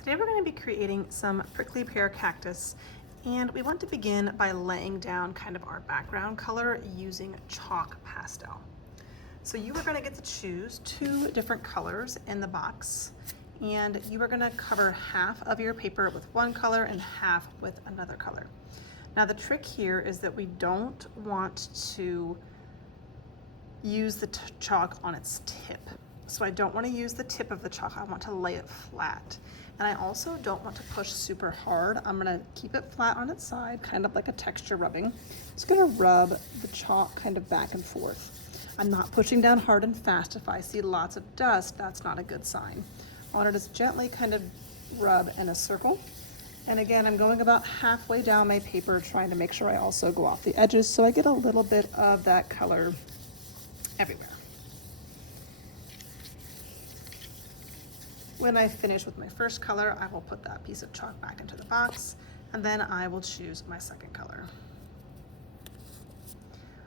Today we're going to be creating some prickly pear cactus, and we want to begin by laying down kind of our background color using chalk pastel. So you are going to get to choose two different colors in the box, and you are going to cover half of your paper with one color and half with another color. Now the trick here is that we don't want to use the chalk on its tip. So I don't want to use the tip of the chalk, I want to lay it flat. And I also don't want to push super hard. I'm going to keep it flat on its side, kind of like a texture rubbing. Just going to rub the chalk kind of back and forth. I'm not pushing down hard and fast. If I see lots of dust, that's not a good sign. I want to just gently kind of rub in a circle. And again, I'm going about halfway down my paper, trying to make sure I also go off the edges so I get a little bit of that color everywhere. When I finish with my first color, I will put that piece of chalk back into the box, and then I will choose my second color.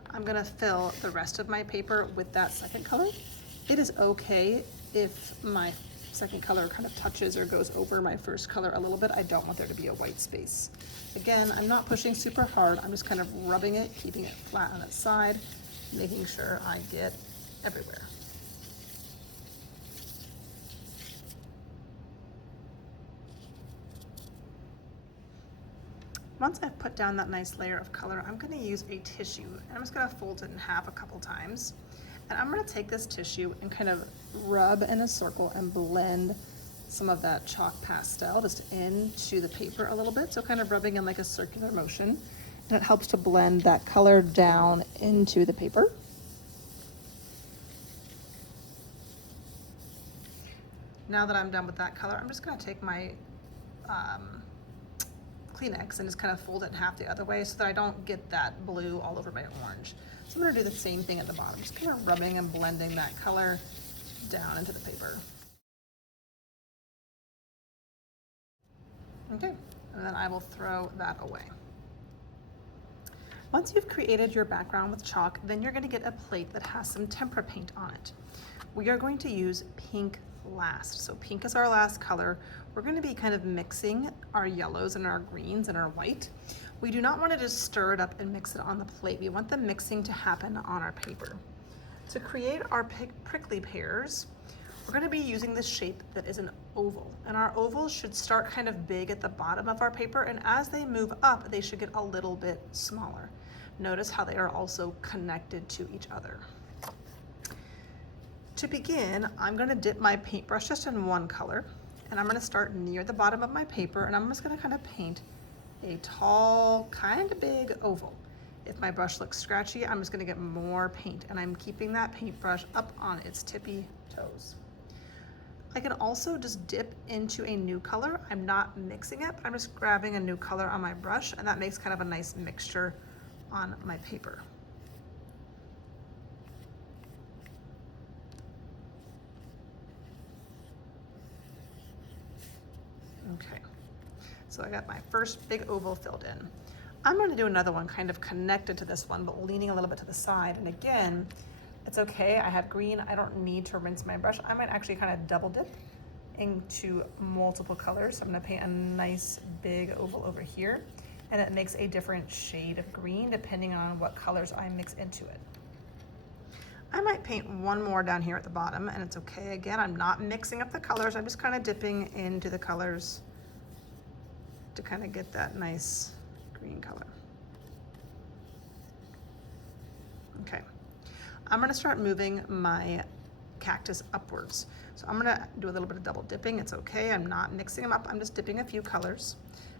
I'm gonna fill the rest of my paper with that second color. It is okay if my second color kind of touches or goes over my first color a little bit. I don't want there to be a white space. Again, I'm not pushing super hard. I'm just kind of rubbing it, keeping it flat on its side, making sure I get everywhere. Once I've put down that nice layer of color, I'm going to use a tissue, and I'm just going to fold it in half a couple times. And I'm going to take this tissue and kind of rub in a circle and blend some of that chalk pastel just into the paper a little bit. So kind of rubbing in like a circular motion. And it helps to blend that color down into the paper. Now that I'm done with that color, I'm just going to take my Kleenex and just kind of fold it in half the other way so that I don't get that blue all over my orange. So I'm going to do the same thing at the bottom, just kind of rubbing and blending that color down into the paper. Okay, and then I will throw that away. Once you've created your background with chalk, then you're going to get a plate that has some tempera paint on it. We are going to use pink last. So pink is our last color. We're going to be kind of mixing our yellows and our greens and our white. We do not want to just stir it up and mix it on the plate. We want the mixing to happen on our paper. To create our prickly pears, we're going to be using this shape that is an oval. And our ovals should start kind of big at the bottom of our paper, and as they move up, they should get a little bit smaller. Notice how they are also connected to each other. To begin, I'm going to dip my paintbrush just in one color, and I'm going to start near the bottom of my paper, and I'm just going to kind of paint a tall, kind of big oval. If my brush looks scratchy, I'm just going to get more paint, and I'm keeping that paintbrush up on its tippy toes. I can also just dip into a new color. I'm not mixing it, but I'm just grabbing a new color on my brush, and that makes kind of a nice mixture on my paper. Okay, so I got my first big oval filled in. I'm going to do another one kind of connected to this one, but leaning a little bit to the side. And again, it's okay. I have green. I don't need to rinse my brush. I might actually kind of double dip into multiple colors. So I'm going to paint a nice big oval over here, and it makes a different shade of green depending on what colors I mix into it. I might paint one more down here at the bottom, and it's okay. Again, I'm not mixing up the colors. I'm just kind of dipping into the colors to kind of get that nice green color. Okay, I'm gonna start moving my cactus upwards. So I'm gonna do a little bit of double dipping. It's okay, I'm not mixing them up. I'm just dipping a few colors.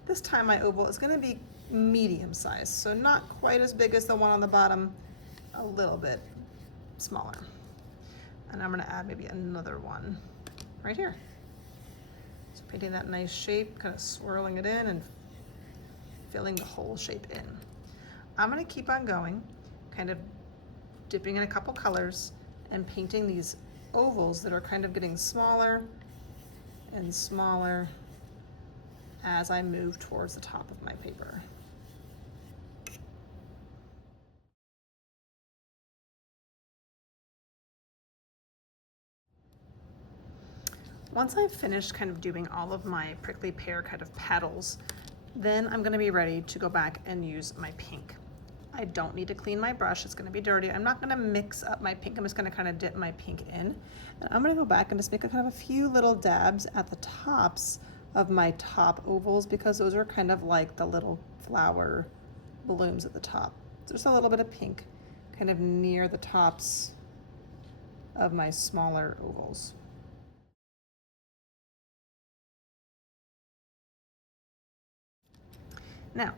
This time my oval is gonna be medium size, so not quite as big as the one on the bottom, a little bit smaller. And I'm gonna add maybe another one right here. So painting that nice shape, kind of swirling it in and filling the whole shape in. I'm gonna keep on going, kind of dipping in a couple colors and painting these ovals that are kind of getting smaller and smaller as I move towards the top of my paper. Once I've finished kind of doing all of my prickly pear kind of petals, then I'm gonna be ready to go back and use my pink. I don't need to clean my brush, it's gonna be dirty. I'm not gonna mix up my pink, I'm just gonna kind of dip my pink in. And I'm gonna go back and just make a kind of a few little dabs at the tops of my top ovals, because those are kind of like the little flower blooms at the top. So just a little bit of pink kind of near the tops of my smaller ovals. Now,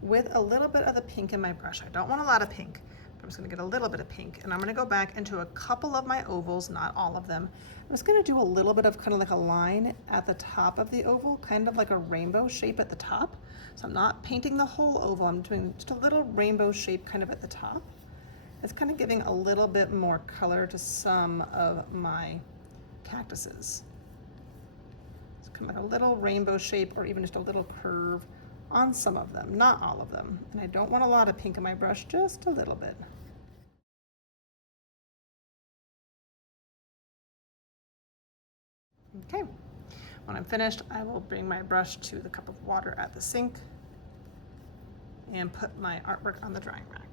with a little bit of the pink in my brush, I don't want a lot of pink, but I'm just gonna get a little bit of pink, and I'm gonna go back into a couple of my ovals, not all of them. I'm just gonna do a little bit of kind of like a line at the top of the oval, kind of like a rainbow shape at the top. So I'm not painting the whole oval, I'm doing just a little rainbow shape kind of at the top. It's kind of giving a little bit more color to some of my cactuses. It's kind of like a little rainbow shape, or even just a little curve on some of them, not all of them. And I don't want a lot of pink in my brush, just a little bit. Okay, when I'm finished, I will bring my brush to the cup of water at the sink and put my artwork on the drying rack.